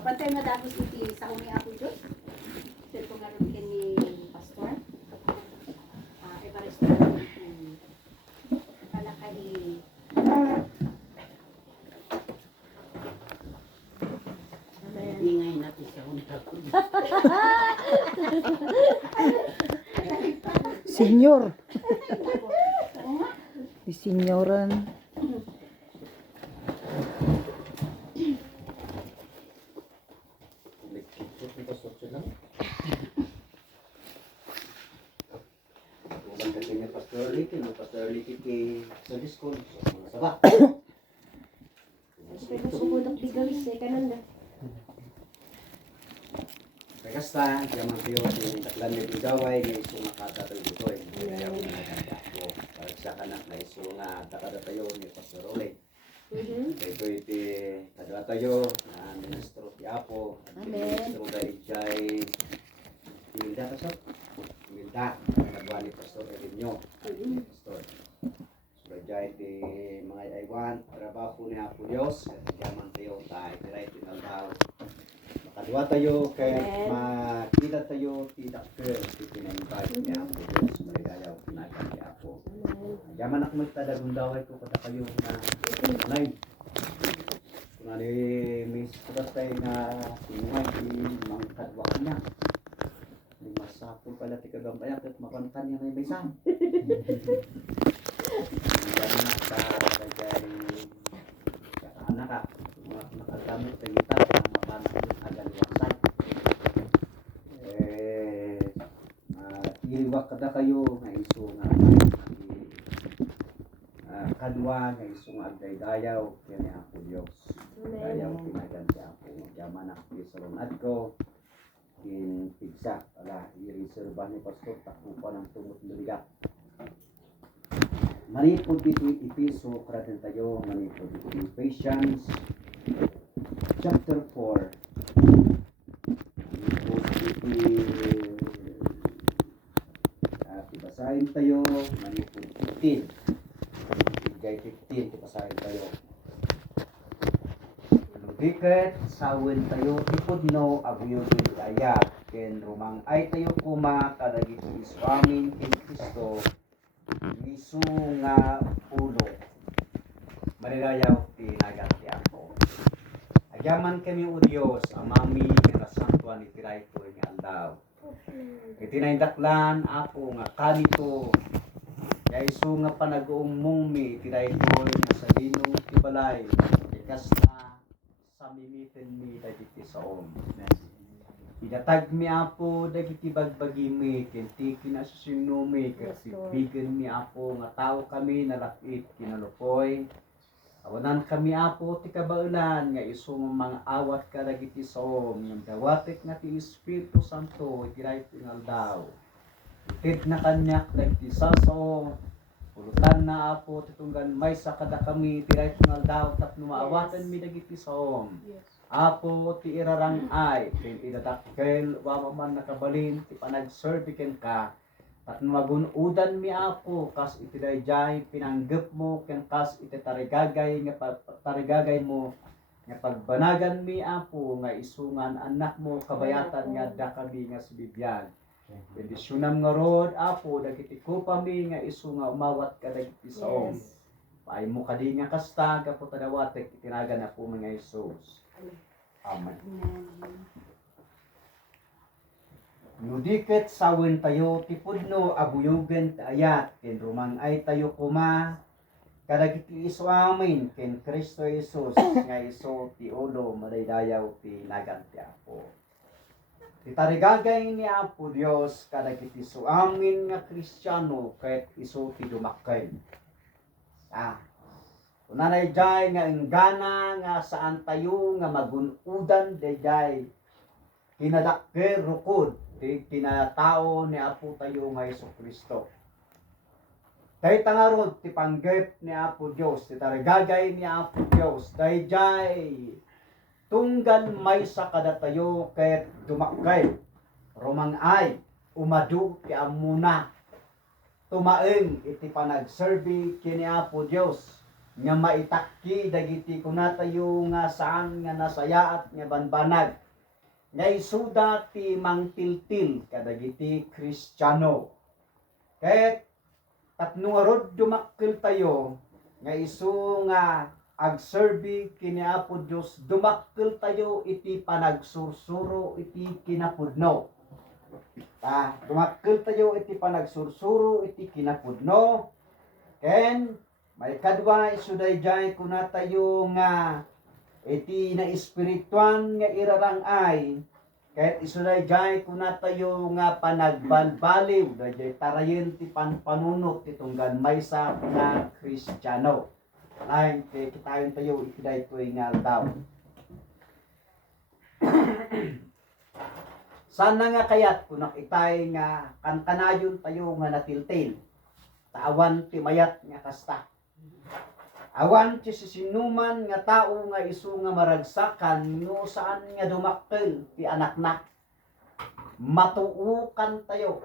Kapantay nga dagos iti sa uni ako Diyos. Ito po nga rin ni Pastor. Everest kalakay ingay natin sa uni ako. Senyor. Di senyoran. Bukan kasi may Pastor Ricky kay service call sa mga sabak. pero sumudok di gawis kanan na. Kasta, jaman kayo yung taklan na bigaway na iso makatatoy dito eh. Kaya mo nakakanta ko. Para sa kanak na iso nga takadatayo ni Pastor Ole. Ito iti kadatayo na ministro ti Apo. Ministro da ijay Hilda kasap. Hilda. Nagwa ni Pastor Elinyo. Pastor. So ijay ti mga aywan. Trabaho ni Apo Diyos. Jaman kayo tayo. Tiray tinaldaw. Makadwa tayo kay makita tayo ti Dr. ti pinag-invite niya Apo Diyos. Marigayaw pinagan ni Apo. Yaman ako magtadagundaway ko kada kayo na online. Kung ano may sudas tayo na sinuhay ti mga kadwa niya. May masapol pala ti kagambayak at makantan niya may baysang. Yaman ako sa kagay kakaanak ka. Nakagamit tayo kita na mapanak yung agaliwasan. Iliwak kada kayo nga iso nga kadwa nga iso nga agdaydayaw kaya ni Apo Diyos. Dayaw pinagan si Apo. Yaman ako sa lunad ko. Pigsa. I-reserva ni Pastor. Takupa ng tungot naligat. Manipod dito ipiso kratin tayo. Manipod dito Ephesians chapter 4. Basahin tayo, manipod 15. Bigay 15, basahin tayo. Ludiket, sawin tayo, ipudno, abuyogin kayat, ken rumang ay tayo kuma, kadagit iswamin, ken Kristo, misu nga ulo. Marilayaw, tinagat ti ako. Agyaman kami o Diyos, amami nga nasantuan itiray ko nga aldaw. Itinaindaklan ako nga kanito, kaya iso nga panag-uong mumi itiray ko nga sa linong tibalay, ikas na sa mimitin mi dagiti saom. Idatag mi apo dagiti bagbagi mi, kenti kinasusinno mi, kasi bigan mi apo nga tao kami nalakit kinalupoy. Awanan kami apo ti kabaulan nga iso mga awat kadagiti saom yung dawatek nga ti Espiritu Santo itiray tingal daw. Itid na kanyak dagiti sasaom pulutan na apo titunggan may sakada kami itiray tingal daw tapno maawatan mi dagiti saom. Apo ti irarang ay ken idadakkel wamaman nakabalin ti panagserbiken ka. At magunudan mi ako kas itidayjay pinanggep mo ken kas ititarigagay nga tarigagay mo nga pagbanagan mi apo nga isungan anak mo kabayatan nga da kami nga sibibyan. Bendisyonam nga rod apo dagiti kupa mi nga isu nga umawat ka dagiti saom. Paay mo kadi nga kasta gapo tadawatek itinagan ako mga Hesus. Amen. Nudiket sawin tayo tipudno abuyugen ayat ken rumang ay tayo kuma kadagiti isu amin ken Kristo Jesus nga iso ti ulo madaydayaw ti nagan ti Apo. Titarigagay ni Apo Dios kadagiti isu amin nga Kristiyano ket isu ti dumakken. Kunanay jay nga enggana nga saan tayo nga magunudan dayjay kinadakkel rukod ti kinatao ni Apo tayo nga Jesucristo. Dahil tangarod ti panggep ni Apo Diyos, ti tarigagay ni Apo Diyos, dayjay tunggal may sakada tayo ket dumakkay. Romang ay umadu ti amuna tumaeng iti panagserbi kini Apo Diyos nga maitakki dagiti kunatayo nga saan nga nasayaat nga banbanag nga isuda ti mangtiltil kadagiti Kristiyano. Ket tapno nga rod dumakkel tayo nga isu nga agserbi kini Apo Dios, dumakkel tayo iti panagsursuro iti kinapudno. Dumakkel tayo iti panagsursuro iti kinapudno. Ken may kadwa isuday jay kunatayo nga iti na espirituan nga irarangay. Kahit isuday jay kunatayo nga panagbalbaliw dayjay tarayen ti panpanunot ti tunggan maysa nga Kristiyano. Lain kay kitayon tayo ikiday toy nga daw. Sana nga kayat kung nakitay nga kankanayon tayo nga natiltil. Taawan ti mayat nga kasta. Awan ti sinuman nga tao nga isu nga maragsakan no saan nga dumakkel ti anak na. Matuukan tayo.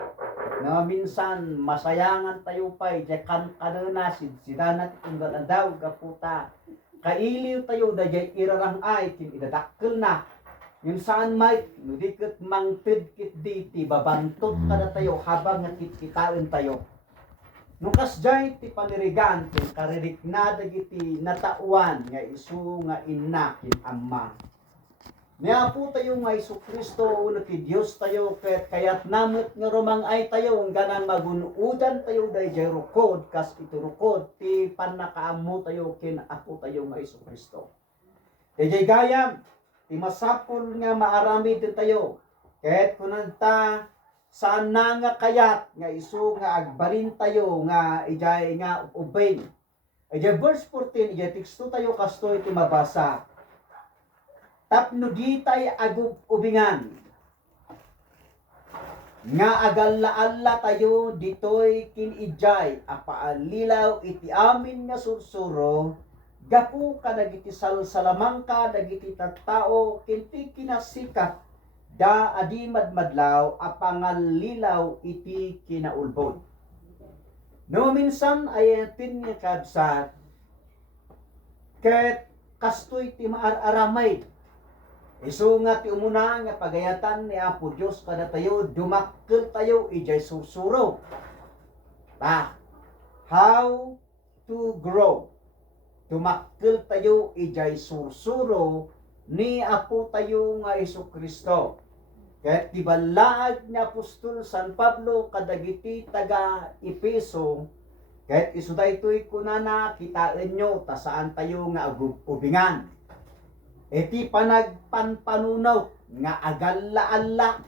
Na minsan masayangan tayo pa kan kanana sidana ti tunggal daw gaputa. Kailiw tayo dayjay irarangay kin idadakkel na. Yung saan may nudikit mangtid kit diti babantot kada tayo habang nga kitkitain tayo. Nukas jay ti panirigan ken karirik na dagiti natauan nga isu nga inna kin amma. Niya po tayo nga Isu Kristo uno ki Dios tayo ket kayat namit nga rumangay tayo ganang magunudan tayo dayjay rukod kas iturukod ti pannakaammo tayo ken Apo tayo nga Isu Kristo. Dayjay gayam ti masapul nga maaramid tayo ket kunanta saan na nga kayat nga isu nga agbalin tayo nga ijay nga ubay. Ijay verse 14 ijay teksto tayo kasto iti mabasa. Tapno ditay agub ubingan nga agalla-alla tayo ditoy kin ijay apaalilaw iti amin nga sursuro gapu kadagiti salsalamangka dagiti tattao kinti kinasikat da adi madmadlaw apangalilaw iti kinaulbod. No minsan ayatin nga kabsat ket kastoy ti maararamay. Isu nga ti umuna nga pagayatan ni Apo Dios kada tayo dumakkel tayo ijay sursuro. How to grow. Dumakkel tayo ijay sursuro ni Apo tayo nga Isu Kristo. Kahit tibalaag ni Apostol San Pablo kadagiti taga Efeso, kahit isu daytoy kunana kitain nyo ta saan tayo nga ubingan. Iti panagpanpanunaw nga agalla-alla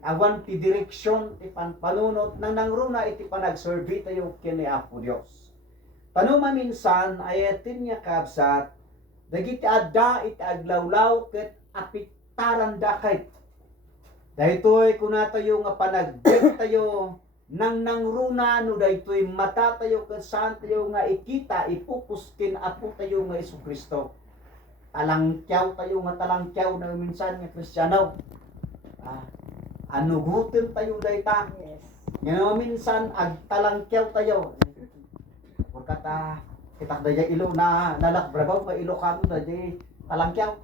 awan ti direksyon ti panpanunot nang nangruna iti panagserbi tayo kini Apo Dios. Tanuma minsan ayatin nga kabsat dagiti adda iti aglawlaw ket apiktaran dakay. Daytoy kunatayo nga panagdeg tayo nang nangruna no daytoy mata tayo ket saan tayo nga ikita ipupuskin Apo tayo nga Isu Kristo. Talangkyaw tayo nga talangkyaw na minsan nga Kristiyano. Anugutin tayo dayta. Nga minsan agtalangkyaw tayo. Pagkata kitak dayay ilo na nalakbrabaw ka ilo kamo dayay talangkyaw.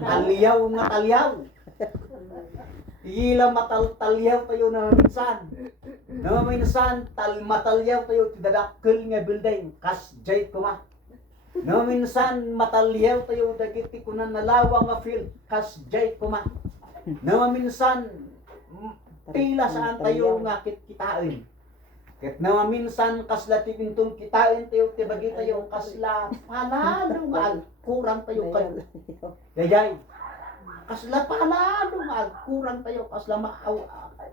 Talyaw nga talyaw. Ila mataltalyaw tayo na minsan. Na minsan matalyaw tayo tidadakkel nga building kas jay kuma. Na minsan matalyaw tayo dagiti kunan nalawa nga field kas jay kuma. Na minsan tila saan tayo nga kitkitain. Ket na minsan kasla ti pintong kitain tayo ti bagi tayo kasla palalo nga kurang tayo kayo. Dayay. Kasla palalo nga kurang tayo kasla maaw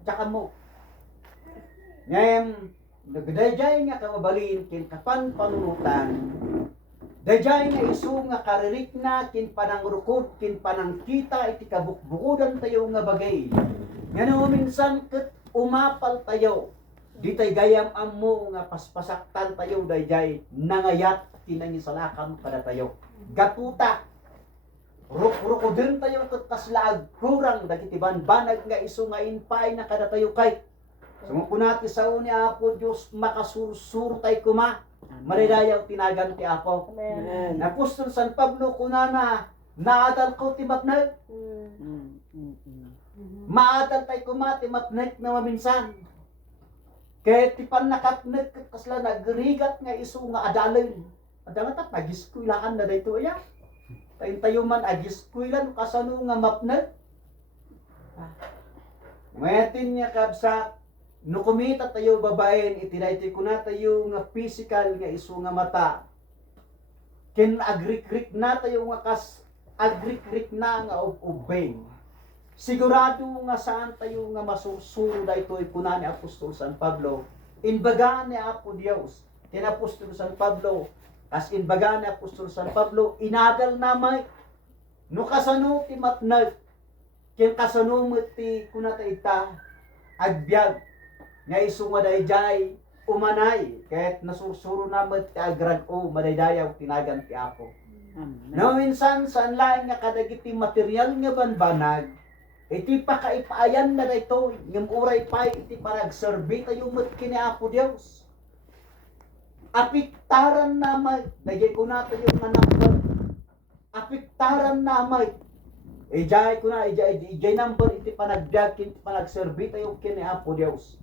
jaka mo. Ngem nagdayjay nga kamabalin kin kapan panunutan. Dayjay nga isu nga karirik na kin panangrukod kin panangkita iti kabukbukudan tayo nga bagay. Ngano minsan ket umapal tayo. Ditay gayam ammo nga paspasaktan tayo dayjay nangayat kinangisalakam kada tayo. Gaputa. Ruk-rukodin tayo ket kaslaag kurang dagiti banbanag nga isu nga inpay na kada tayo kay. Sumpo natin sa uni Apo Diyos makasursur tay kuma. Maridayaw tinagan ti Apo. Amen. Apostol San Pablo kunana naadal ko ti mapnag. Maadal tay kuma ti mapnag na maminsan. Kaya ti panakapnag kasla nagrigat nga isu nga adalin. Adala ta pagiskuilaan na dayto ya. Tayo man agiskuilan kasano nga mapnag. Mayatin niya kabsa no kumita tayo babaen itinaytoy ko na tayo nga physical nga isu nga mata. Ken agrik-rik na tayo nga kas agrik-rik na nga ubeng. Sigurado nga saan tayo nga masursuro daytoy kuna ni Apostol San Pablo. Inbaga ni Apo Dios ken Apostol San Pablo as inbaga ni Apostol San Pablo inadal namay no kasano ti matnag ken kasano met ti kuna ta ita agbyag nga isu nga dayjay umanay ket nasursuro na met ti agrag-o madaydayaw tinagan ti Apo. No minsan saan lain nga kadagiti material nga banbanag iti pakaipayan na dayto ngem uray pay iti paragserbi tayo met kini Apo Dios. Apiktaran namay dayjay kuna tayo nga number. Apiktaran namay ijay kuna ijay number iti panagdag iti panagserbi tayo kini Apo Dios.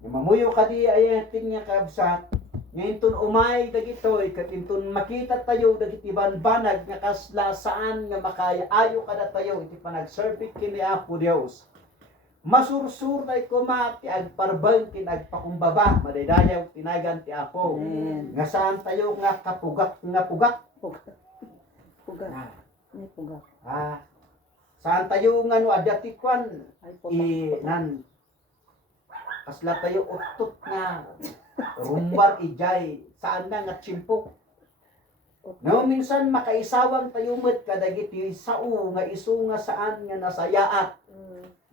Mamuyo kadi ayatin nga kabsat ngayon umay dagitoy ket inton makita tayo dagiti banbanag nga kasla saan nga makaayo kada tayo iti panagserbi kini Apo Dios. Masursur na kuma ti agparbang kin agpakumbaba madaydayaw tinagan ti Apo. Nga saan tayo nga kapugak nga pugak. Pugat. Ni pugat. Saan tayo nga no adatikwan Ay pugat. nan kasla tayo utot nga rumbar ijay saan na nga tsimpo. No minsan makaisawang tayo met kadagiti sao nga isu nga saan nga nasayaat.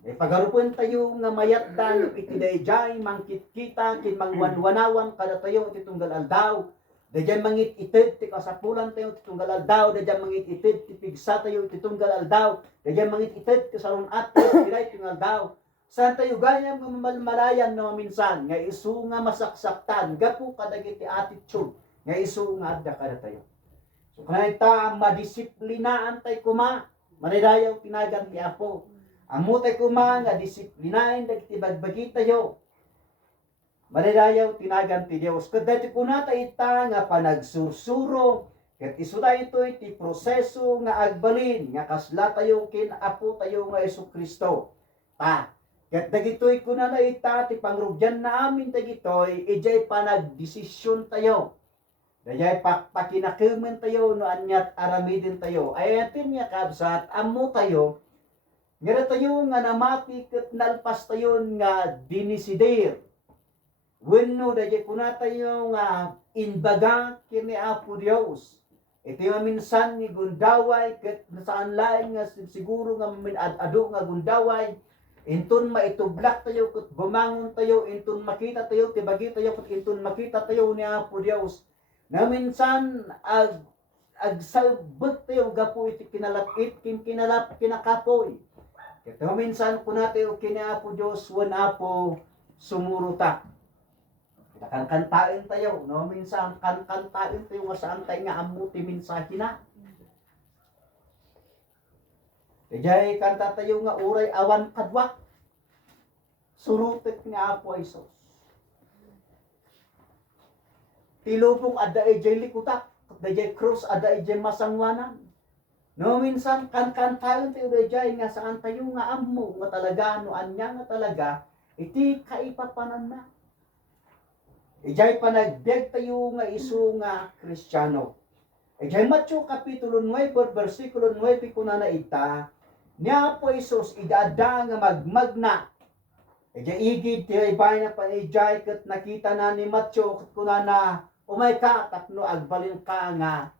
Pagarupon tayo nga mayat dan iti dayjay mangkitkita kin mangwanwanawan kada tayo iti tunggal aldaw. Dayjay mangit ited ti kasapulan tayo iti tunggal aldaw, dayjay mangit ited ti pigsa tayo iti tunggal aldaw, dayjay mangit ited ti sarunat tayo iti tunggal aldaw. Saan tayo gayam nga mamalmalayan no minsan nga isu nga masaksaktan gapu kadagiti attitude nga isu nga adda kada tayo. So kanita madisiplinaan tay kuma manidayaw tinagan ti Apo. Amo tay kuma nga disiplinain dagiti bagbagi tayo. Manidayaw tinagan ti Dios. Ket daytoy kuna tay ita nga panagsursuro ket isu dayto iti proseso nga agbalin nga kasla tayo kin Apo tayo nga Jesucristo. Ket dagitoy kuna na ita ti pangrugyan na amin dagitoy ijay panagdesisyon tayo. Dayay pakinakemen tayo no anyat aramidin tayo. Ayatin nga kabsat ammo tayo. Ngara tayo nga namati ket nalpas tayo nga dinisider. Wenno dayay kuna tayo nga inbaga kini Apo Dios. Ito yung minsan ni gundaway ket saan lain nga siguro nga ado nga gundaway. Inton maitublak tayo ket bumangon tayo inton makita tayo tibagi tayo ket inton makita tayo ni Apo Dios na minsan agsalbek tayo gapu iti kinalapit kinakapoy ket minsan kuna tayo kini Apo Dios wen Apo sumuruta kankantain tayo no minsan kankantain tayo nga saan tayo nga ammo ti mensahe na. Ijay kanta tayo nga uray awan kadwa. Surutek nga Apo Isos. Tilubong ada ijay likutak. Dajay krus ada ijay masangwanan. No minsan kankantayon tayo dajay nga saan tayo nga ammo nga talaga no anya nga talaga iti kaipapanan na. Ijay panagbiag tayo nga isu nga Kristiyano. Ijay Matthew kapitulo 9 versikulo 9 kunana ita ni Apo Isos idada nga magmagna. Ijay igid ti ibay na panijay ket nakita na ni Matthew ket kunana umay ka tapno agbalin ka nga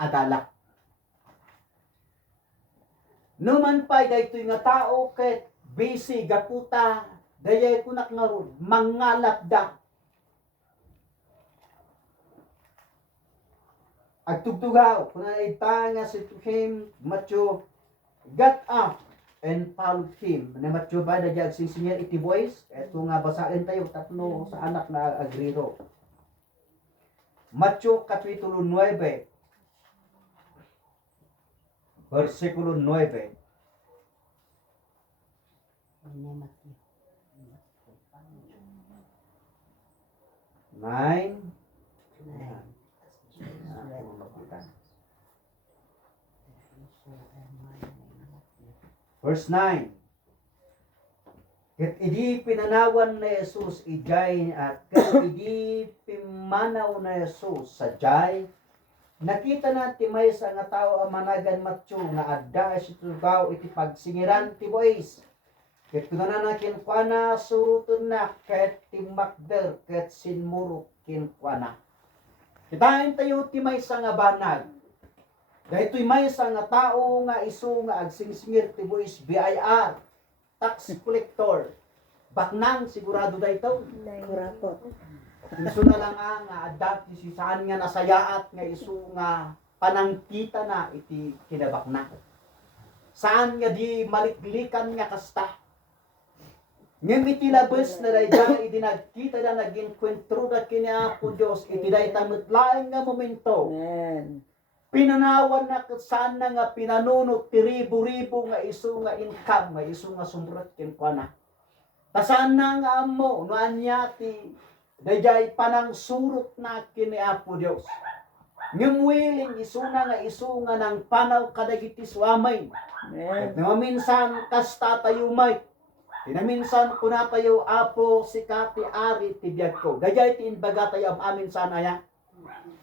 adala. Numan pay daytoy nga tao ket busy gaputa dayay kunak nga ron mangalapda. Agtugtugaw kunana ita nga si him Matthew got up and followed him. Na Matthew ba na diag singer iti voice? Ito nga basahin tayo tatlo sa anak na agriro. Matthew Kapitulo 9, versikulo 9. Nine. Verse 9. Ket idi pinanawan na Jesus ijay at ket idi pimanaw na Jesus sa jay nakita na ti maysa nga tao ang managan matyo nga adda si tugaw iti pagsingiran ti boys. Ket kunana ken kuana suruten na ket timakder ket sinmurok ken kuana. Kitain tayo ti maysa nga banag. Dahito'y maysa nga tao nga isu nga agsingsingir ti boys BIR, tax collector. Baknang sigurado dayto. Kurapot. Isu na lang nga adda si saan nga nasayaat nga isu nga panangkita na iti kinabakna. Saan nga di maliklikan nga kasta. Ngem iti labes na dayjay iti nagkita na nag-enkwentro da kini Apo Dios iti dayta metlaeng nga momento. Amen. Pinanawan na saan na nga pinanunot ti ribo-ribo nga isu nga income nga isu nga sumrat ken kuana. Tasaan na nga amo no anya ti dayjay panang surot na kini Apo Dios. Ngem willing isu nga nang panaw kadagiti suamay. Amen. No minsan kasta tayo may tinaminsan kuna tayo Apo sikati ari ti biag ko. Dayjay ti inbaga tayo amin sana ya.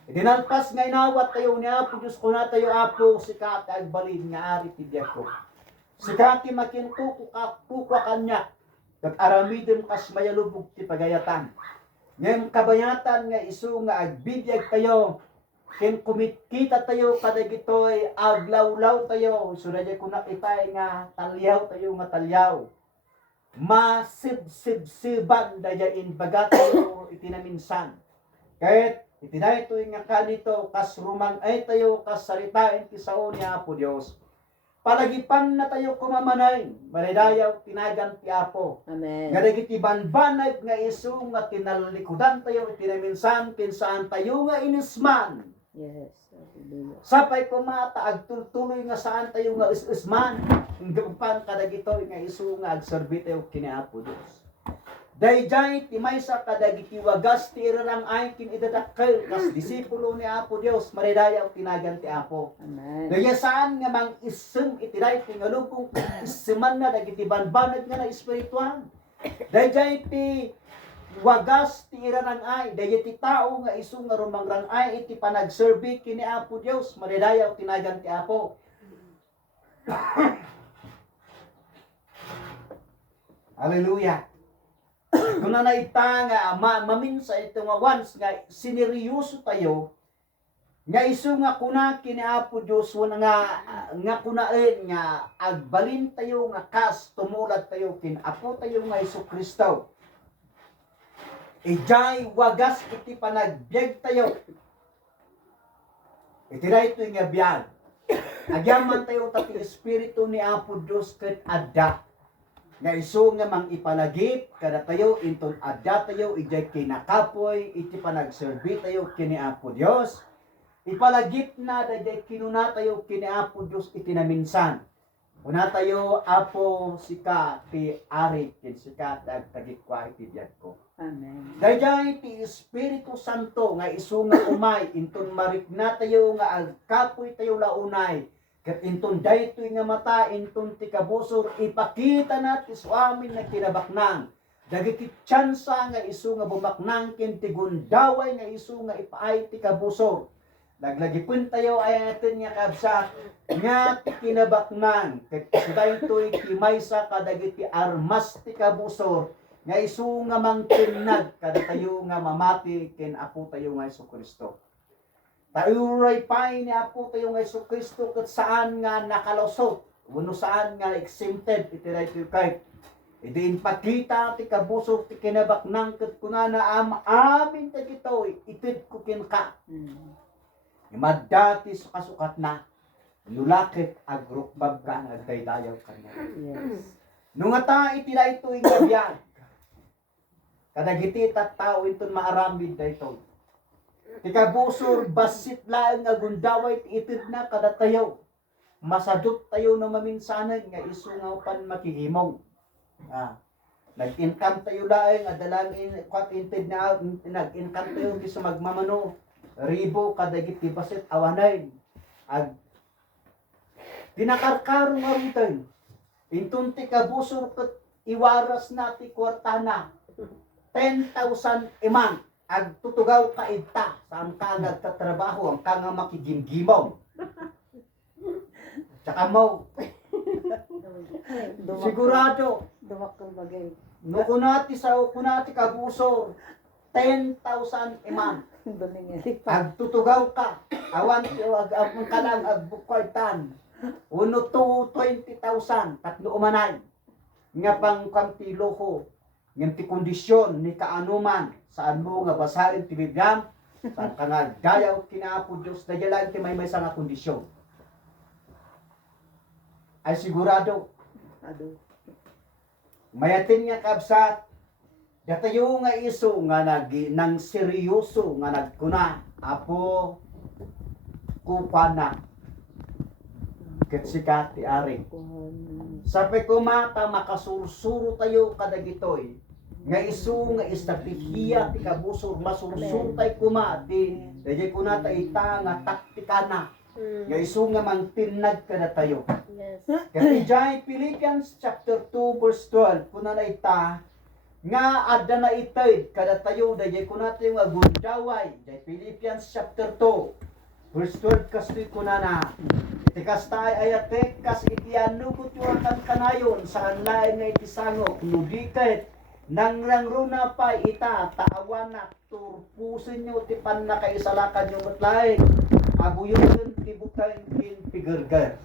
Idinalpas nga inawat tayo ni Apo Diyos kuna tayo Apo sikati agbalin nga ari ti biag ko. Sikati makintuko ka pukwa kanya kat aramidem kas mayalubog ti pagayatan. Ngem kabayatan nga isu nga agbibiyag tayo ken kumitkita tayo kadagitoy aglawlaw tayo sunay ko nakita nga talyaw tayo nga talyaw. Masibsibsiban dayain baga tayo itinaminsan. Kahit itinaytoy nga kanito kas rumang ay tayo kas saritain ti sao ni Apo Dios. Palagipan na tayo kumamanay, malidayaw tinagan ti Apo. Amen. Gadagiti banbanag nga isu nga tinalikudan tayo itinaminsan kinsaan tayo nga inisman. Yes. Hallelujah. Sapay kumata agtultuloy nga saan tayo nga is-isman. Hinggapan kadagitoy nga isu nga agserbi tayo kini Apo Dios. Dayjay ti maysa kadagiti wagas ti irarang ay kin idadakkel kas disipulo ni Apo Dios maridayaw tinagan ti Apo. Amen. Daya saan nga mang isem itiray ti nga lubong isiman na dagiti banbanag nga na espiritual. Dayjay ti wagas ti irarang ay daya ti tao nga isu nga rumangrang ay iti panagserbi kini Apo Dios maridayaw tinagan ti Apo. Hallelujah. Kung na naita nga maminsa ito nga once nga sineryoso tayo nga isu nga kuna kini Apo Dios nga kunaen nga agbalin tayo nga kas tumulad tayo kin Apo tayo nga Jesucristo. Ijay wagas iti panagbiag tayo. Itiray ito nga biyag. Agyaman tayo tati Espiritu ni Apo Dios ket adda. Nga isu nga mang ipalagip kada tayo inton adda tayo ijay kinakapoy iti panagserbi tayo kini Apo Dios. Ipalagip na dayjay kinuna tayo kini Apo Dios itinaminsan. Una tayo Apo sika ti ari ken sika agtagikwa iti biag ko. Amen. Dayjay ti Espiritu Santo nga isu nga umay inton marikna tayo nga agkapoy tayo launay. Ket inton daytoy nga mata inton ti kabusor ipakita na ti suamin na kinabaknang. Dagiti tsansa nga isu nga bumaknang ken ti gundaway nga isu nga ipaay ti kabusor. Naglagipon tayo ay atin nga kabsa nga ti kinabaknang. Ket daytoy ti maysa kadagiti armas ti kabusor nga isu nga mangkinag kada tayo nga mamati ken Apo tayo nga Jesucristo. Tayuray pay ni Apo tayo nga Jesucristo ket saan nga nakalusot wenno saan nga exempted itiray ti kay idin pakita ti kabusor ti kinabaknang ket kunana amin dagitoy ited ko ken ka. Madati sa kasukat na lulakit agrukbab ka nga daydayaw kanya. Yes. Nung nga ta itila ito ingabiyag, kadagiti tattao ito maaramid da ito. Tikabusor basit lang nga gundaway itid na kada tayo. Masadot tayo na maminsanan nga isungaw pan makihimong. Nag-income tayo laeng adalangin kwat intid na nag-income tayo sa magmamano. Ribo kadagiti basit awanay. Ag tinakarkarong arutan. Intunti kabusor kat iwaras na ti kwartana. 10,000 imang. Ag tutugaw ka ita. Saan ka nagtatrabaho. Ang ka nga makigimgimaw. Tsaka mo. Sigurado. Dumakal bagay. Nukunati sa ukunati kabusor. 10,000 imang. Daling lipat. Ag tutugaw ka. Awan ang kalang ag bukwartan. Uno to 20,000 tatlo umanay. Nga pang kantilo ko. Nga ti kondisyon ni kaanuman saan mo nga basahin ti Biblia saan ka nga dayaw kinaapo Diyos na jalan ti may nga kondisyon. Ay sigurado Ado. mayatin nga kabsat datayo nga iso nga nang seryoso nga nagkuna apo kupana ket sikat ti ari. Sabi ko mata makasursuro tayo kadagitoy nga isu nga estratehiya ti kabusor masursuro tayo kuma ti dayay ko na ita nga taktikana nga isu nga mangtinag kada tayo. Yes. Kasi dyan Philippians chapter 2 verse 12 kuna na ita nga adda na itay kada tayo dayay ko natin nga gundaway dayay Philippians chapter 2 verse 12 kastoy kuna na tikas tayo ayatek kas itianugot yung akan kanayon sa kanlain nga itisangok nudiket nang runa pa ita taawan na turpusin nyo tipan na kaisalakan yung matlaing abuyon tibutan tin pigurgar.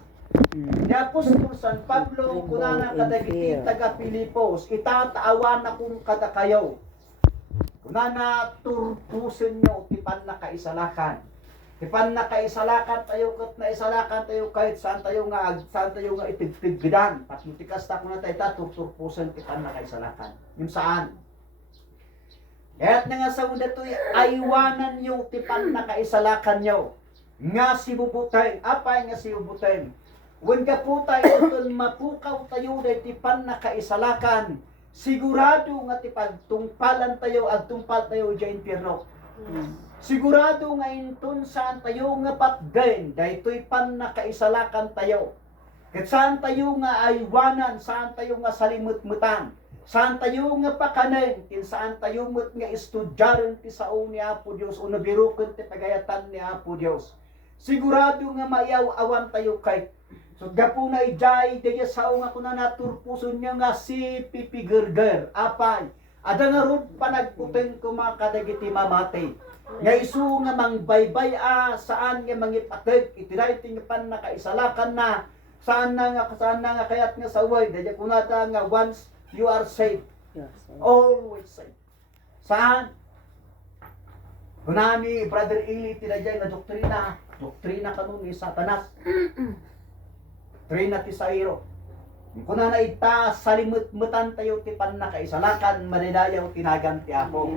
Ni Apostol San Pablo kunana kadagiti taga Pilipos itataawan na kung kada kayo kunana turpusin nyo tipan na kaisalakan. Tipan na kaisalakan tayo kat na isalakan tayo kahit saan tayo nga itigtigbidan. Pasutikas ta kuna tayo turpusan tipan na kaisalakan. Yung saan? Kaya't na nga sa una to aywanan yung tipan na kaisalakan nyo. Nga si bubutay. Apay nga si bubutay. When ka po tayo itong mapukaw tayo dahil tipan na kaisalakan. Sigurado nga tipag tungpalan tayo at tungpal tayo dyan impyerno. Sigurado nga inton saan tayo nga patgain, daytoy pan na kaisalakan tayo. Ket saan tayo nga aywanan, saan tayo nga salimut-mutan, saan tayo nga pakanen, kin saan tayo nga estudyaren ti sao ni Apo Dios, uno birukon ti pagayatan ni Apo Dios. Sigurado nga mayaw-awan tayo kay so gapo na ijay daya sao nga kuna naturpuson niya nga si pipigurger apay. Ada nga rod panagputen ko mga kadagiti mamatay. Nga isu nga mangbaybay saan nga mangipateg itiray tingapan na kaisalakan na saan na nga kayat nga saway daya kunata nga once you are saved Yes. always saved. Saan? Kunani brother Eli tinajay nga doktrina kanun ni Satanas. Trina ti Sairo. Kuna na ita salimut-mutan tayo ti pan na kaisalakan manidayaw tinagan ti Apo.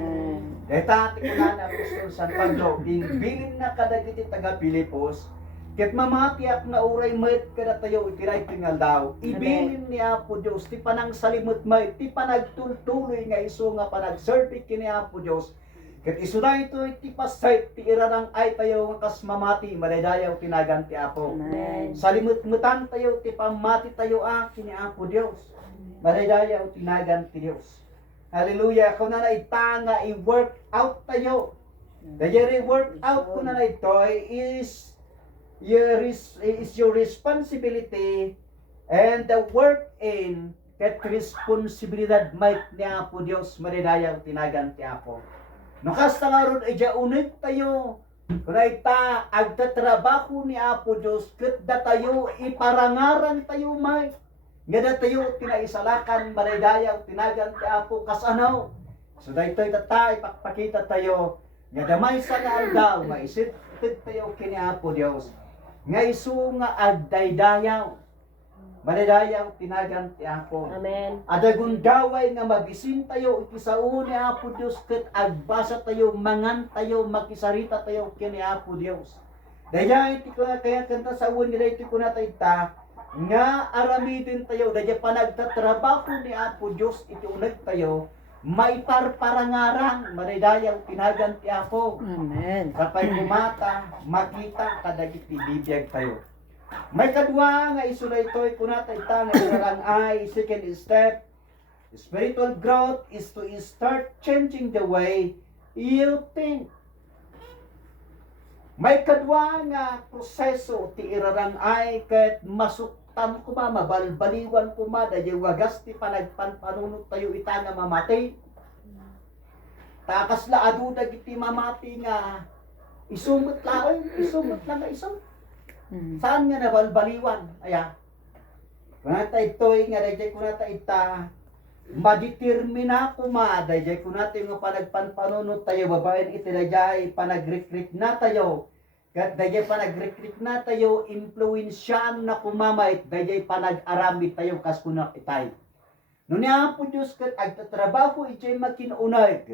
Deta ti kuna na Apostol San Pablo bilin na kadagiti taga Pilipos ket mamatiak nga uray met kada tayo itiray tingal daw. Ibilin ni Apo Dios ti panang salimut may ti panagtultuloy nga isu nga panagserbi kini Apo Dios. Ket isuday ito iti pasay ti iranang ay tayo nga kas mamati manidayaw tinagan ti Apo. Amen. Salimut-mutan tayo ti pamati tayo kini Apo Dios. Manidayaw tinagan ti Dios. Hallelujah. Kung na ita nga i-work out tayo. Dayari work out ko na ito is your responsibility and the work in ket responsibilidad might ni Apo Dios manidayaw tinagan ti Apo. Nukas tangaron ija unig tayo. Kung ita agtatrabaho ni Apo Dios ket datayo iparangaran tayo may. Nga datayo tinaisalakan manidayaw tinagan ti Apo kasanaw. So daytoy tatay ipakita tayo nga damay sa nga aldaw maisip tayo kini Apo Dios. nga isu nga agdaydayaw. Madaydayaw tinagan ti Apo. Amen. Adagun daway nga mabisin tayo ikisaon ni Apo Dios ket agbasa tayo mangan tayo makisarita tayo kini Apo Dios. Daya iti ko kaya kanta sa uwan nila iti ko ta nga aramidin tayo daya panagtatrabaho ni Apo Dios iti uneg tayo maiparparangarang madaydayaw tinagan ti Apo. Amen. Kapag kumata makita kadagiti bibiyag tayo. May kadwa nga isu na ito'y kunata ita nga inarang ay second step. Spiritual growth is to start changing the way you think. May kadwa nga proseso ti irarang ay ket masuktan ko ba mabalbaliwan ko ma dayay wagas ti panagpanpanunot tayo ita nga mamatay. Takas la adu dagiti mamati nga isumot lang nga isumot. Saan nga nabalbaliwan? Aya. Kunata ito'y nga dayjay kunata ita maditirmina kuma dayjay kunata yung panagpanpanunot tayo babaen iti dayjay panagrekrik na tayo. Kat dayjay panagrekrik na tayo impluwensyan na kumamait dayjay panag-aramid tayo kas kunak itay. Nunya po Diyos kat agtatrabaho ijay makinunay.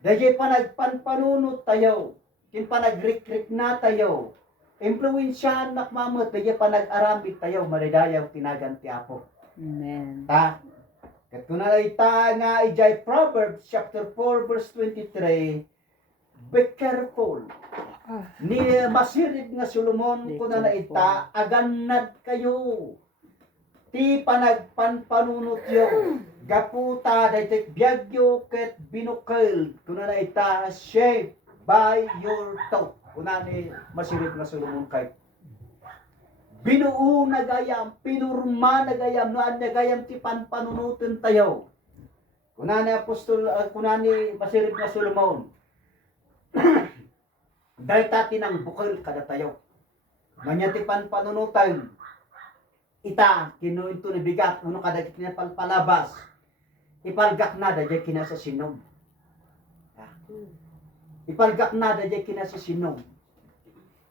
Dayjay panagpanpanunot tayo. Kin panagrekrik na tayo. Impluwensyahan nakmamot, daya panag-arambit tayo, maridayaw tinagan ti Apo. Amen. Ta, kat kuna ita nga ijay Proverbs chapter 4 verse 23, be careful. Ni masirid nga Solomon Be kuna na ita, aganad kayo. Ti panagpanpanunot yo, gaputa daytek biyagyo ket binukal, kuna na ita, shape by your thought. Kuna ni masirit nga Solomon kay binuo nagayam, pinurma nagayam, noan nagayam ti panpanunutin tayo. Kuna ni apostol, kuna ni masirit nga Solomon. Dahil tati ng bukal kada tayo. Manya ti panpanunutan. Ita, kinuinto ni bigat, uno kada kinapalpalabas. Ipalgak na, dahil kinasa sinom. Ipalgak na dayay kinasisinom.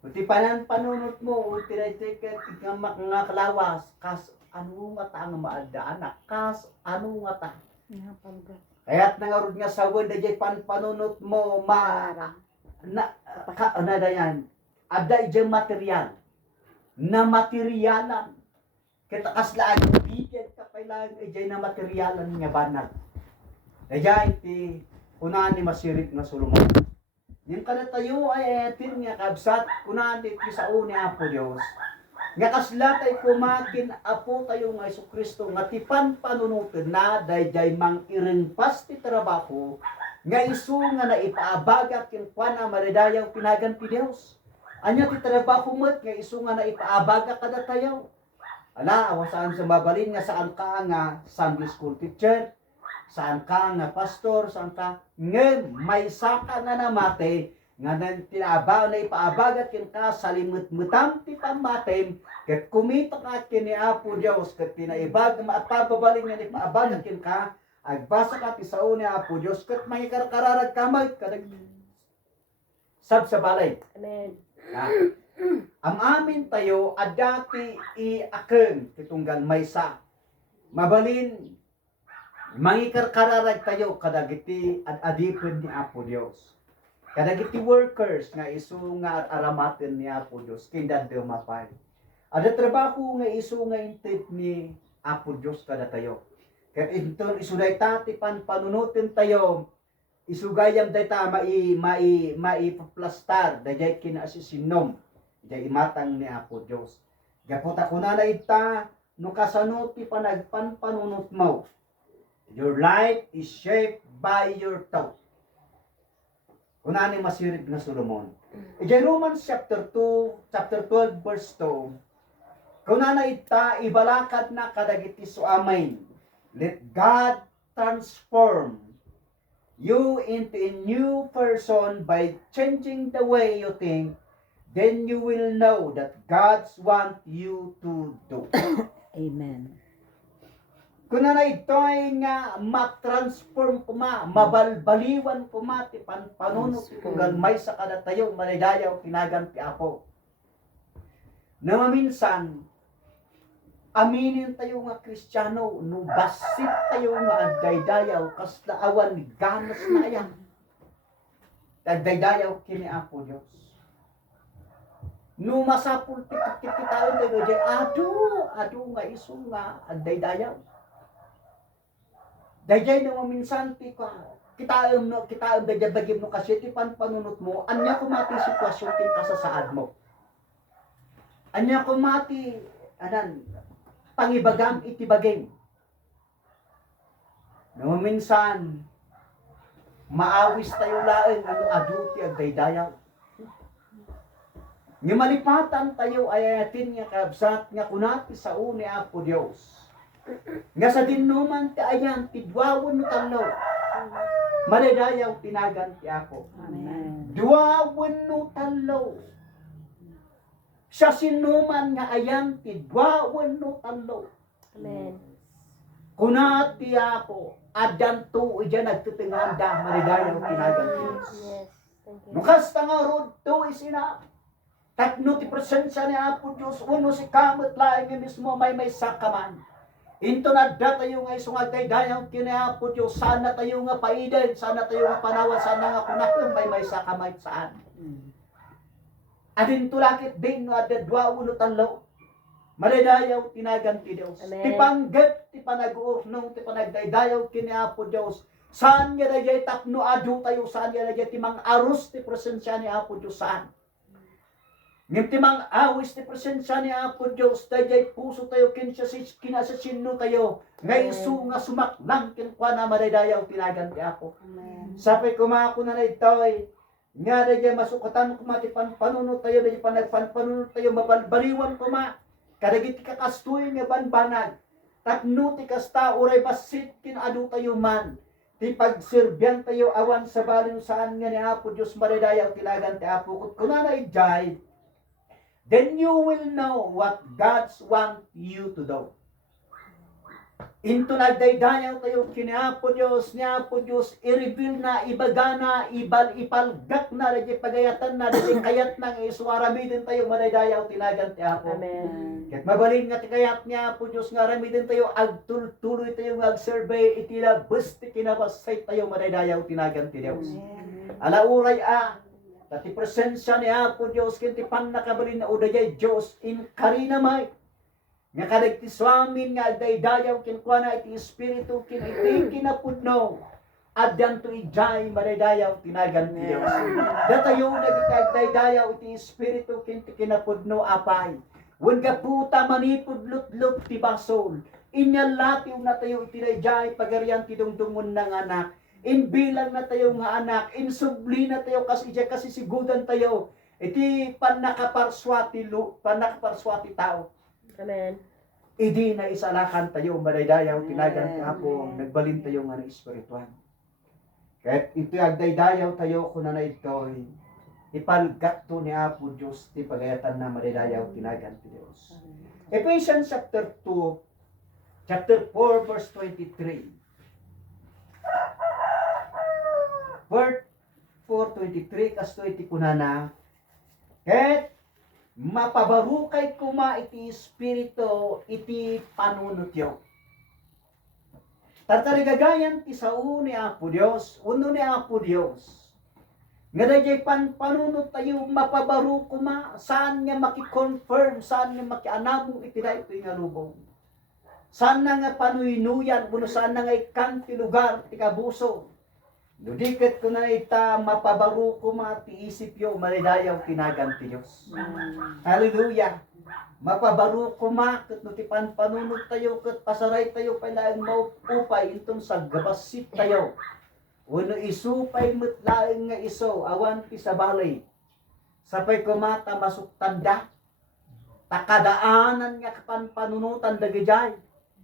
Uti panan panunot mo, uti dayay nga kalawas, kas ano nga ta ang maadaan, kas ano nga ta. Kaya't nangarod nga sawan dayay panunot mo, dayan, ada ijay material, na materialan. Kita kaslaan, bigyan ka pailan ijay na materialan nga banal. Dayay ti, unahan ni masirit nga Solomon. Yung kada tayo ay etin nga kabsat kunan ti sao ni Apo Dios. Nga kaslat ay kumakin Apo tayo nga Jesucristo nga ti panpanunuten na dayjay mang irenpas ti trabaho nga isu nga naipaabaga ken kuana maridayaw pinagan ti Dios. Anya ti trabaho met nga isu nga naipaabaga kada tayo. Ala awasan sa mabalin nga saan ka nga Sunday school teacher. Saan ka nga pastor, saan ka ngem may saka nga namate nga tinaba na ipaabagat kin ka salimut-mutam ti pamatem ket kumita ka kini Apo Dios ket tinaibag mapababalin nga ipaabagat kin ka agbasa ka ti sao ni Apo Dios ket mangikarkararag kamay kadag sab sa balay. Amen. Ang amin tayo adati iaken titunggal maysa mabalin mangikarkararag tayo kadagiti adipon ni Apo Dios. Kadagiti workers nga isu nga aramaten ni Apo Dios kindan tayo mapay. Ada trabaho nga isu nga intip ni Apo Dios kada tayo. Ket inton isuday tati panpanunutin tayo isugayam dayta maiplastar dayay kinasisinom dayay imatang ni Apo Dios. Gaputa kunana ita no kasano ti panagpanpanunot mo. Your life is shaped by your thought. Kuna ni masirid nga Solomon. Ijay Romans chapter 2, chapter 12 verse 2. Kuna na ita ibalakad na kadagiti so amen. Let God transform you into a new person by changing the way you think. Then you will know that God's want you to do. Amen. Kuna na ito ay nga matransform kuma, mabalbaliwan kuma, ti panunot ti tunggal may sa kada tayo, malidayaw, kinagan ti Apo. Na maminsan, aminin tayo nga Kristiyano, no basit tayo nga agdaydayaw, kas naawan ganas na yan. Agdaydayaw kini Apo Diyos. No masapul tikit tayo tayo dyan, ado nga iso nga agdaydayaw. Dayjay na maminsan kitaam dayjay bagim no kasi ti panunot mo, anya kumati sitwasyon ti kasasaad mo. Anya kumati pangibagam iti bagim. No minsan maawis tayo laeng adu ti agdaydayaw. Nga malipatan tayo ayatin nga kabsat nga kunati sa uni Apo Dios. Nga sa dinuman ti ayan ti duawon no talo. Maladayaw tinagan ti Apo. Amen. Duawon no talo. Sa sinuman nga ayan ti duawon no talo. Amen. Kunati Apo, adyan to iyan nagtitinganda, maladayaw tinagan ti Diyos. Yes. Thank you. Nukas nga rod to isina. Tatno ti presensya ni Apo Diyos, uno si kamot laing nga mismo may sakaman. Into na tayo nga isong agdaydayaw kini Apo Diyos, sana tayo nga paiden, sana tayo nga panawan, sana nga kunakong may sakamay saan. Adin tulakit din no adadwa uno talo. Maladayaw tinagan ti Dios. Amen. Ti panggep ti panag-uurnong ti panagdaydayaw kini Apo Dios. Saan nga dayay tapno adu tayo, saan nga dayay ti mang arus ti presensya ni Apo Dios saan. Ngem ti mang awis ti presensya ni Apo Dios, dayay puso tayo kinasasino tayo. Ngay isu nga sumaklang ken kuana madaydayaw tinagan ti Apo. Amen. Sapay kumako na itoy, nga dayay masukatan kuma ti panunot tayo, dayay panagpanunot tayo, mabaliwan kuma. Kadagiti kakastuy nga banbanag, tapno ti kasta uray basit kinadu tayo man. Ti pagsirbyan tayo awan sa balin saan nga ni Apo Diyos madaydayaw tinagan ti Apo. Kut kunana ijay, then you will know what God's want you to do. Into nagdaydayaw tayo kini Apo Diyos, ni Apo Diyos, i-reveal na, ibagana, ipalgak na, dahil pagayatan na, dahil kayat nang isuaramidin tayo, madaydayaw tinagan ti Apo. Amen. Ket mabalin nga ti kayat niya Apo Diyos nga aramidin tayo, agtuloy tayo nga agsurvey, itila besti kinabasay tayo, madaydayaw tinagan ti Diyos. Alauray tati presensya ni Apo Diyos, kinti pan nakabalin na udayay Diyos, in karinamay, nga kadag ti swamin nga agdaydayaw kinkwana iti espiritu kin iti kinapudno adyan to ijay madaydayaw tinagan ti Dios. Datayo nagitagdaydayaw iti espiritu kin ti kinapudno apay. Wen gaputa manipudlut-lut ti basol. Inyalatiw na tayo iti dayjay pagarian ti dungdungon ng anak. Inbilang na tayo nga anak, insubli na tayo kasi sigudan tayo. Iti panakaparswati tao. Amen. Idi na isalakan tayo, madaydayaw, tinagan Apo, nagbalin tayo nga ng espirituan. Kahit ito agdaydayaw tayo, kung na ito'y ipalgat to ni Apo Diyos, ti pagayatan na madaydayaw, tinagan ti Diyos. Ephesians chapter 2, chapter 4, verse 23. Verse 4:23 kas 20 kunana, ket mapabarukay kuma iti espiritu iti panunotyo. Tatarigagayan ti sao ni Apo Dios, uno ni Apo Dios. Nga dayjay panunot tayo mapabaru kuma, saan nga maki-confirm, saan nga maki-anamo iti dayto nga lubong. Saan na nga panuinuyan, uno saan na nga ikan ti lugar ti kabuso. Dudiket ko na ita mapabaru ko ti isip yo, malidayaw tinagan ti Diyos. Hallelujah. Mapabaru ko ket no ti panunod tayo, ket pasaray tayo pailaeng maupay intong sa gabasit tayo. Uno isupay metlaeng nga iso, awan ti sa balay. Sapay kumata masuktanda, takadaanan nga panunutan dagijay.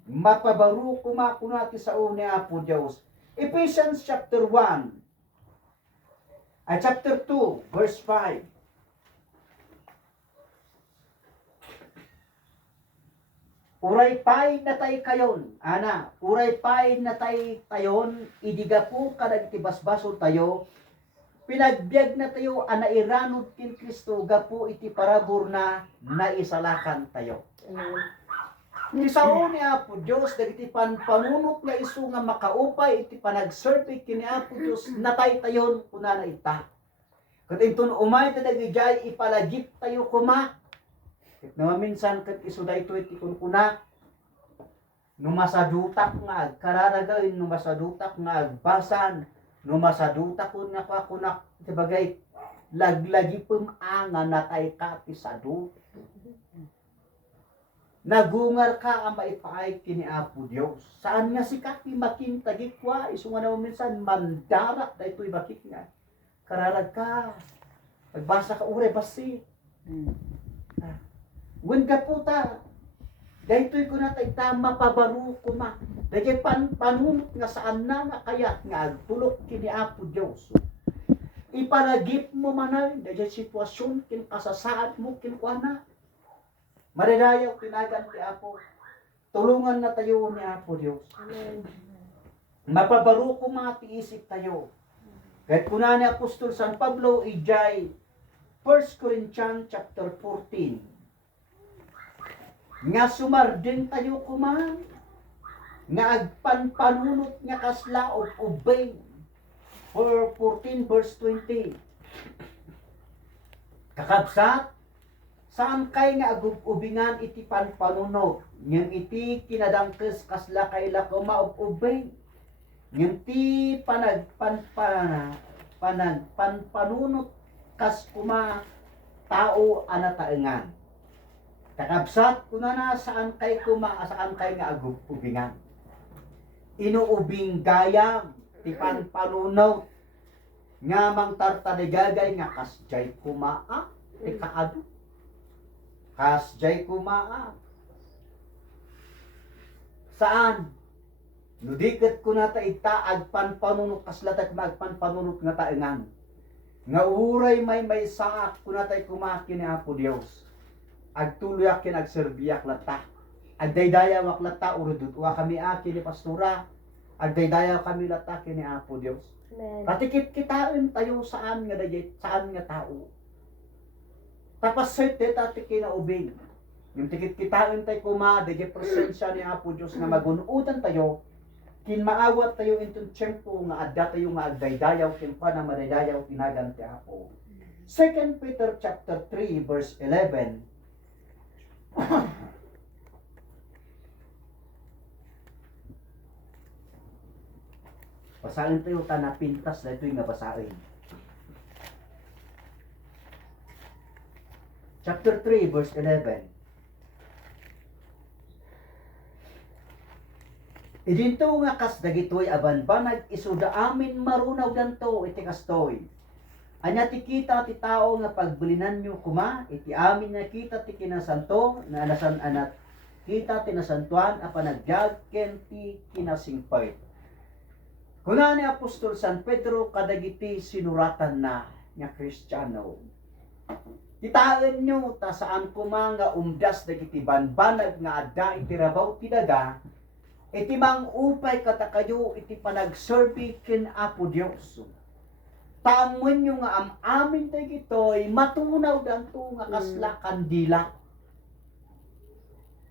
Mapabaru ko kunati sa ni Apo Diyos. Ephesians chapter 1, chapter 2, verse 5. Uray pay na tay kayon, uray pay na tay tayon, idiga po kadag tibasbaso tayo, pinagbiag na tayo anairanod kin Kristo gapo iti parabor na naisalakan tayo. Amen. Ni sao ni Apo Dios dagiti panpanunot nga isu nga makaupay iti panagserve kini Apo Dios natay tayon kunana ita. Ket inton umay ta dagijay ipalagip tayo kuma. Ket minsan ket isu daytoy iti kunkuna numasadutak nga agkararagain numasadutak nga agbasan numasadutak kun nga kunak iti bagay laglagipem anga natay ka ti sadu. Nagungar ka ang maipaay kini Apo Dios. Saan nga si kati makintagikwa isu nga naman minsan mandara daytoy bakit nga. Kararag ka. Nagbasa ka uray basi. Wen ka puta. Daytoy ko na tay tama pabaro ko ma. Dagay panunot nga saan na kayat nga agtulok kini Apo Dios. Ipalagip mo manay dagay sitwasyon kin kasasaad mo kin kuana. Marirayaw tinagan ti Apo. Tulungan na tayo ni Apo Dios. Amen. Mapabaro ko mga tiisip tayo. Kahit kuna ni Apostol San Pablo ijay 1 Corinthians chapter 14. Nga sumardin tayo kuman. Nga agpanpanunot nga kasla o ubay. 14 verse 20. Kakabsat, saan kay nga agubingan iti panpanunot? Ngem iti kinadangkes kasla kay lakoma ubay. Ngem ti panpanunot kas kuma tao anataengan. Kakabsat kunana saan kay saan kay nga agubingan. Inuubing gayam ti panpanunot nga mang tartadigagay nga kasjay kumaa ti kaadu. Kasjay kumaa. Saan? Nudiket ko na ta ita agpanpanunot kaslatak magpanpanunot nga taengan. Nga uray may saak ko na tay kumaki ni Apo Dios. Agtuloyak kin agserbiyak lata. Agdaydayaw ak lata urudut wa kami aki ni pastora. Agdaydayaw kami lata kin ni Apo Dios. Amen. Katikit kitain tayo saan nga dayay saan nga tao. Tapos serte tati kinaubing. Yung tikit kitain tayo kuma dayay presensya ni Apo Dios nga magunuutan tayo. Kin maawat tayo intong tiyempo nga adda tayo nga agdaydayaw kin pa na madaydayaw tinagan ti Apo. 2 Peter chapter 3 verse 11. Basahin tayo tanapintas na ito yung nabasahin. Chapter 3 verse 11. Idinto nga kas dagitoy aban banag isuda amin marunaw danto iti kastoy. Anya ti kita ti tao nga pagbulinan nyo kuma iti amin nga kita ti kinasanto na anasan anat kita ti nasantuan a panagbiag ken ti kinasingpay. Kuna ni Apostol San Pedro kadagiti sinuratan na nga Kristiyano. Kitaan nyo ta saan kuma nga umdas dagiti banbanag nga adda iti rabaw ti daga iti mang upay katakayo iti panagserbi ken Apo Dios. Taamon nyo nga amin tayo gito'y matunaw danto nga kasla kandila.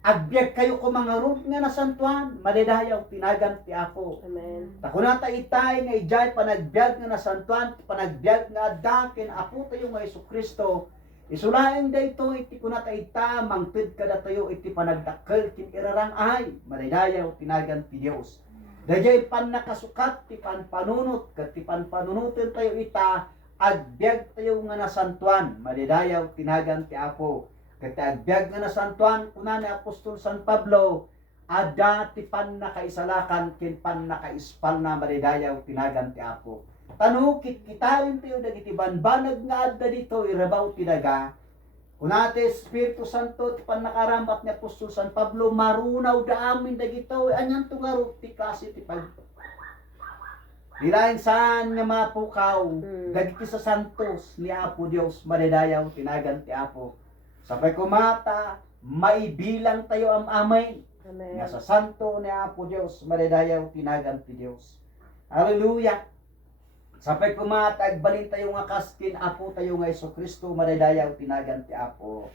Agbyag kayo ko mga rod nga nasantuan, malidayaw tinagan ti Apo. Amen. Takunata itay nga ijay panagbyag nga nasantuan, panagbyag nga dakin Apo tayo nga Hesus Kristo. Isulaing dayto iti kunata ita mangted kada tayo iti panagdakkel kin irarang ay, malidayaw tinagan ti Dios. Dayay pan nakasukat ti panpanunot ket ti panpanunuten tayo ita agbyag tayo nga nasantuan malidayaw tinagan ti Apo ket agbyag nga nasantuan kuna ni Apostol San Pablo adda ti pan nakaisalakan ken pan nakaispal na malidayaw tinagan ti Apo tanukit kitain tayo dagiti banbanag nga adda dito irabaw ti daga kunate Espiritu Santo ti panakarambat ni Apostol San Pablo marunaw da amin dagito anyan tungaro ti klase ti pag dilain saan nga mapukaw dagiti sa santos ni Apo Dios malidayaw tinagan ti Apo sapay kumata maibilang tayo amay Amen. nga sa santo ni Apo Dios malidayaw tinagan ti Dios. Hallelujah. Sapay kumatag balin tayo nga kaskin apo tayo nga Hesus Kristo madaydayaw tinagan ti Apo.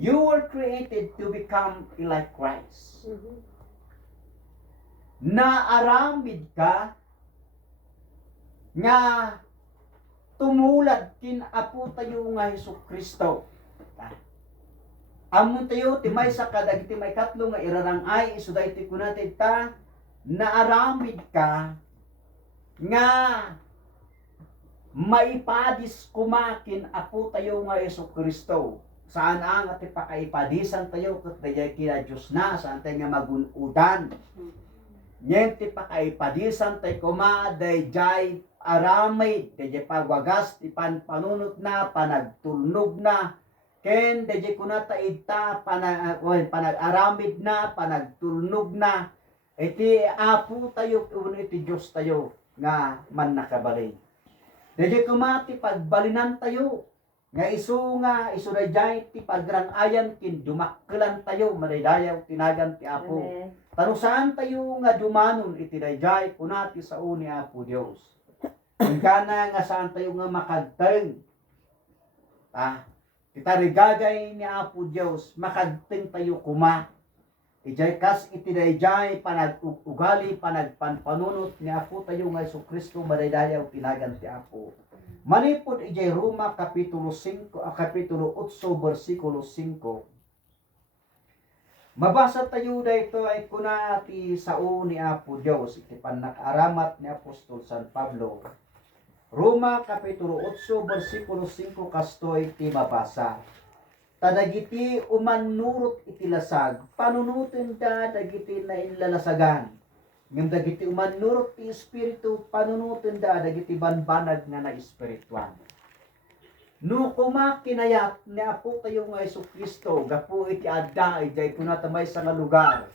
You were created to become like Christ. Mhm. Naaramid ka nga tumulad kin apo tayo nga Hesus Kristo. Amon tayo ti may sa kadagiti may katlo nga irarang ay isuday ti kunatid ta naaramid ka nga maipadis kumakin apo tayo nga Hesus Kristo. Saan ang ati pakaipadisan tayo kat dayay kina Diyos na saan tayo nga magunudan. Nyen ti pakaipadisan tayo kuma dayjay aramay dayjay pagwagas ti panunot na panagtulnog na ken dayjay kunata ita panag-aramid na panagtulnog na iti apo tayo uno iti Diyos tayo nga man nakabalin. Dayjay kumati pagbalinan tayo nga isu dayjay ti pagrangayan kin dumakkelan tayo madaydayaw tinagan ti Apo. Amen. Tano saan tayo nga dumanon iti dayjay kunati sa uni Apo Dios. Kana nga saan tayo nga makagteng. Kita rigagay ni Apo Dios makagteng tayo kuma. Ijay kas iti dayjay panag-ugali panagpanpanunot ni Apo tayo nga Hesus Kristo madaydayaw tinagan ti Apo. Manipod ijay Roma kapitulo 8 versikulo 5. Mabasa tayo dayto ay kunati sao ni Apo Dios iti panakaramat ni Apostol San Pablo. Roma kapitulo 8 versikulo 5 kastoy ti mabasa. Tadagiti umanurot iti lasag panunutin da dagiti na inlalasagan. Ngem dagiti umanurot ti espiritu panunutin da dagiti banbanag nga na espirituan. No kumakinayat ni Apo tayo nga Hesus Kristo gapu iti adda ijay kunatamay sa nga lugar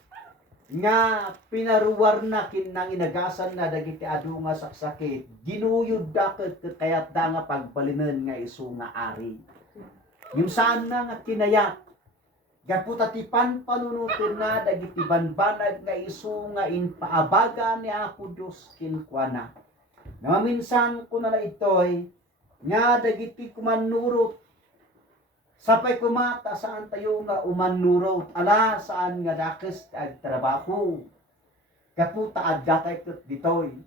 nga pinaruwar na kinang inagasan na dagiti adu nga saksakit ginuyod daket kayat da nga pagbalinan nga isu nga ari. Yung saan na nga kinayat gapu tatipan panunutin na dagiti banbanag nga isu nga inpaabaga ni Apo Dios kinkwana. Nga minsan ko na itoy nga dagiti kumanurot sapay kumata saan tayo nga umanurot ala saan nga dakes ag trabaho gapu taad datay ket ditoy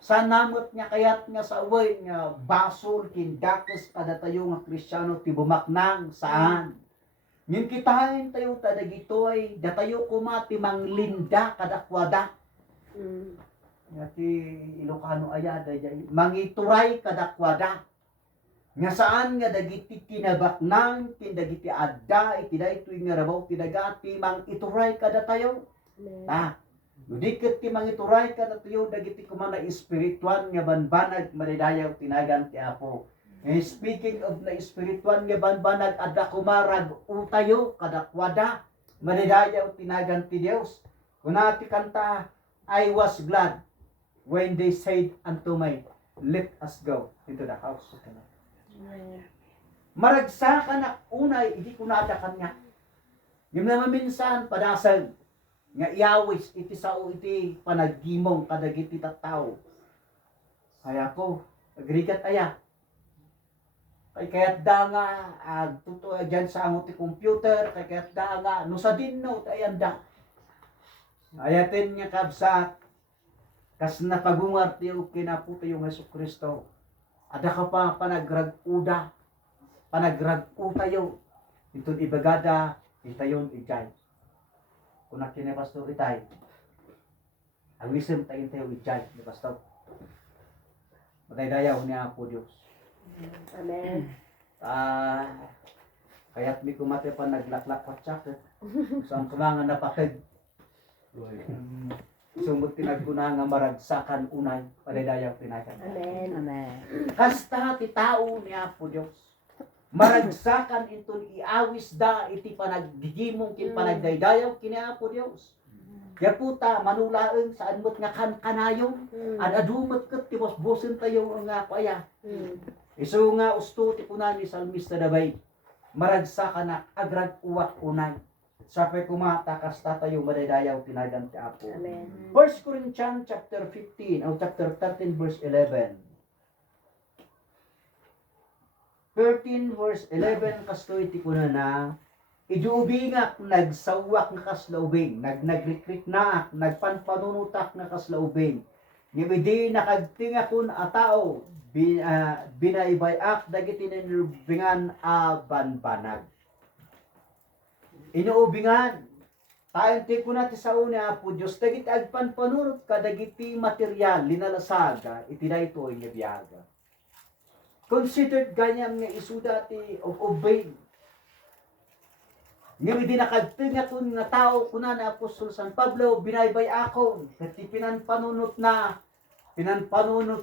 saan namot nga kayat nga sa uway nga basol kin dakes kada tayo nga Kristiyano ti bumaknang saan. Ngin kitahin tayo tadagitoy datayo kumati manglinda kadakwada. Ngati Ilocano aya dayjay mangituray kadakwada. Nga saan nga dagiti kinabaknang tindagiti adda iti daytoy nga rabaw tidagati mangituray kadatayo. Dudikit ti mangituray kadatayo dagiti kumana espirituan nga banbanag madaydayaw tinagan ti Apo. Speaking of na espirituan nga banbanag adda kumarag utayo kadakwada madaydayaw tinagan ti Dios. Kunati kanta I was glad when they said unto me, let us go into the house of the Lord. Maragsakan na unay hindi kunada kanya. Yung naman minsan padasal nga iawis iti sao iti panagimong kadagiti tattao. Kaya ko agrigat aya. Kay kaya't da nga tuto dyan sa amot ti computer, kay kaya't da nga no sa dinno ayan da. Ayatin nga kabsat kas napagungar tiyo kinaputo yung Hesus Kristo. Ada ka pa panagrag-uda, panagrag-utayo. Itong ibagada, itayon ijay. Kung nakin ni Pastor itay, ang wisem tayo tayo ijay ni Pastor. Mataydayaw niya po Diyos. Amen. Kaya't mi kumate pa naglaklak patsak. Saan kumangan napakid. Sumot tinaguna nga maragsakan unay padaydayaw tinagan. Amen. Amen. Kasta ti tao ni Apo Dios. Maragsakan inton iawis da iti panagdigimong kin panagdaydayaw kini Apo Dios. Ya puta manulaeng saan mo't nga kanayon adumot ket ti bosbosen tayo nga kuya. Isu nga usto ti kunan ni salmista dabay. Maragsakan na agrag uwak unay. Sapay kumata kasta tayo madaydayaw tinagan ti Apo. Amen. 1 Corinthians chapter 15 o chapter 13 verse 11. 13 verse 11 kastoy ti kuna na iduubingak nagsawak nga kaslaubing nagrikrik naak nagpanpanunutak nga kaslaubing ngibidi nakagtinga kun a tao binaybayak dagiti ninubingan a banbanag inuubingan tayo ti kuna ti sao ni Apo Dios dagiti agpanpanunot ka dagiti material linalasaga iti daytoy nga biyaga considered ganyan nga isuda ti of obey. Ngayon di nakagtinga kun nga tao kuna na Apostol San Pablo binaybay akon iti pinanpanunot na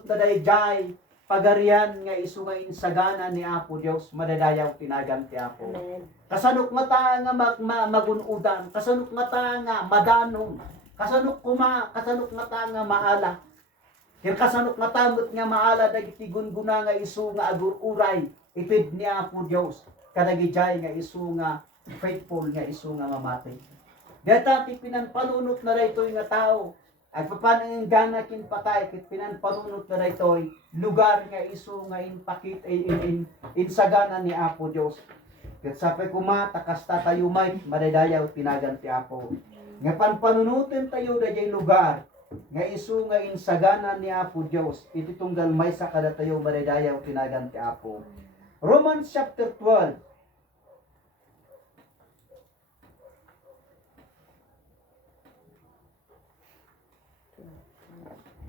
dayjay pagarian nga isu nga insagana ni Apo Dios madadayaw tinagan ti Apo. Amen. Kasanok nga ta nga magunudan, kasanok nga ta nga madanon, kasanok nga ta nga maala. Kaya kasanok nga tamot nga maala dagiti gunguna nga isu nga agururay ipid ni Apo Dios kadagijay nga isu nga faithful nga isu nga mamatay. Data ti pinanpanunot na daytoy nga tao agpapananggana kin patay ket pinanpanunot na daytoy lugar nga isu nga inpakit insagana ni Apo Dios. Ket sapay kuma takas tayo may madadayaw tinagan ti Apo. Nga panpanunutin tayo dayjay lugar nga isu nga insagana ni Apo Dios iti tunggal maysa kada tayo madadayaw tinagan ti Apo. Romans chapter 12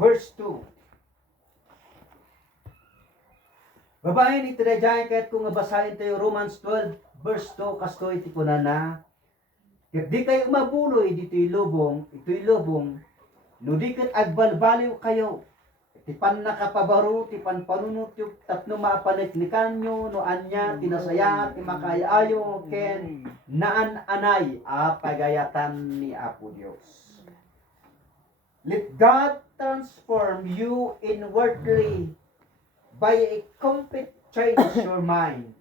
verse 2. Babae ni Tirajan kahit kung basahin tayo Romans 12 verse 2 kastoy iti kunana. Ket di kayo mabuloy ito'y lubong no di ket agbalbaliw kayo. Ti pan nakapabaro ti panpanunot yung tapno mapanitnikan nyo no anya tinasaya ti makayaayo ken naan anay a pagayatan ni Apo Dios. Let God transform you inwardly by a complete change your mind.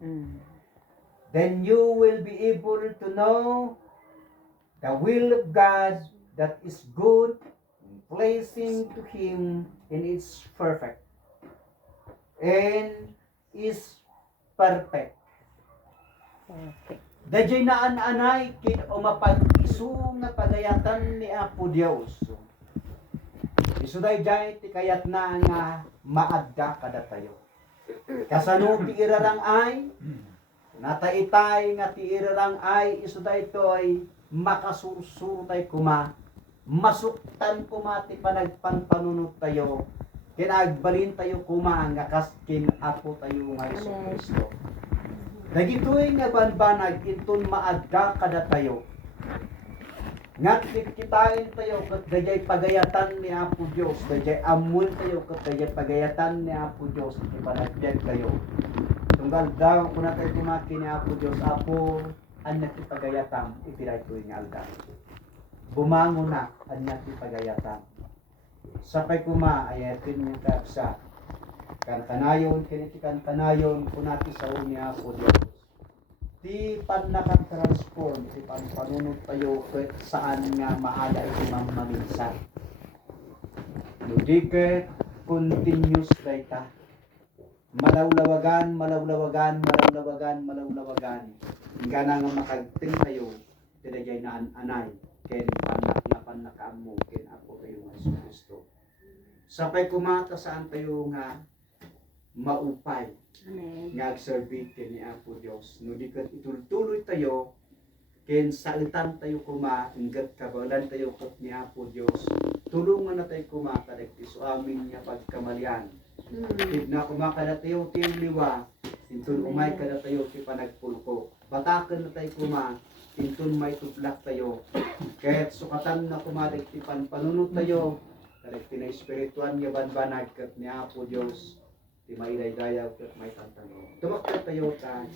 Then you will be able to know the will of God that is good, pleasing to Him, and is perfect. And is perfect. Dajay naan-anay kin o mapag-isu nga pagayatan ni Apo Dios. Isu dayjay ti kayat na nga maadda kada tayo. Kasano ti irarang ay nataitay nga ti irarang ay isu daytoy makasursuro tay kuma masuktan kuma ti panagpanpanunot tayo kinagbalin tayo kuma nga kaskin Apo tayo nga Hesus Kristo. Dagitoy nga banbanag inton maadda kada tayo. Nga kitain tayo kat dayjay pagayatan ni Apo Dios, dayjay amon tayo kat dayjay pagayatan ni Apo Dios iti panagbiag tayo. Tunggal daw kuna tayo kumaki ni Apo Dios, Apo anya ti pagayatan iti daytoy nga aldaw. Bumangon na anya ti pagayatan. Sapay kuma ayatin niya kapsa. Kantanayon kiniti kantanayon kunati sa ni Apo Dios. Ti pan nakatransform ti panpanunot tayo ket saan nga maala iti maminsan. Nudiket continuous dayta. Malawlawagan. Ingana nga makagting tayo tidayjay naan anay ken panakaammo ken Apo tayo nga Hesus Kristo. Sapay kumata saan tayo nga maupay. Amen. Nga agserbi ken ni Apo Dios. No di ket itultuloy tayo ken salitan tayo kuma ingget kabalan tayo ket ni Apo Dios. Tulungan na tayo kuma kadagiti su amin nga pagkamalian. Na kumakada tayo ti liwa inton umay kada tayo ti panagpulko. Bataken na tayo kuma inton may tublak tayo. Ket sukatan na kumadag ti panpanunot tayo kadagiti na espirituan nga banbanag ket ni Apo Dios. Di may daydayaw ket may tantanong. Tumakta tayo ta.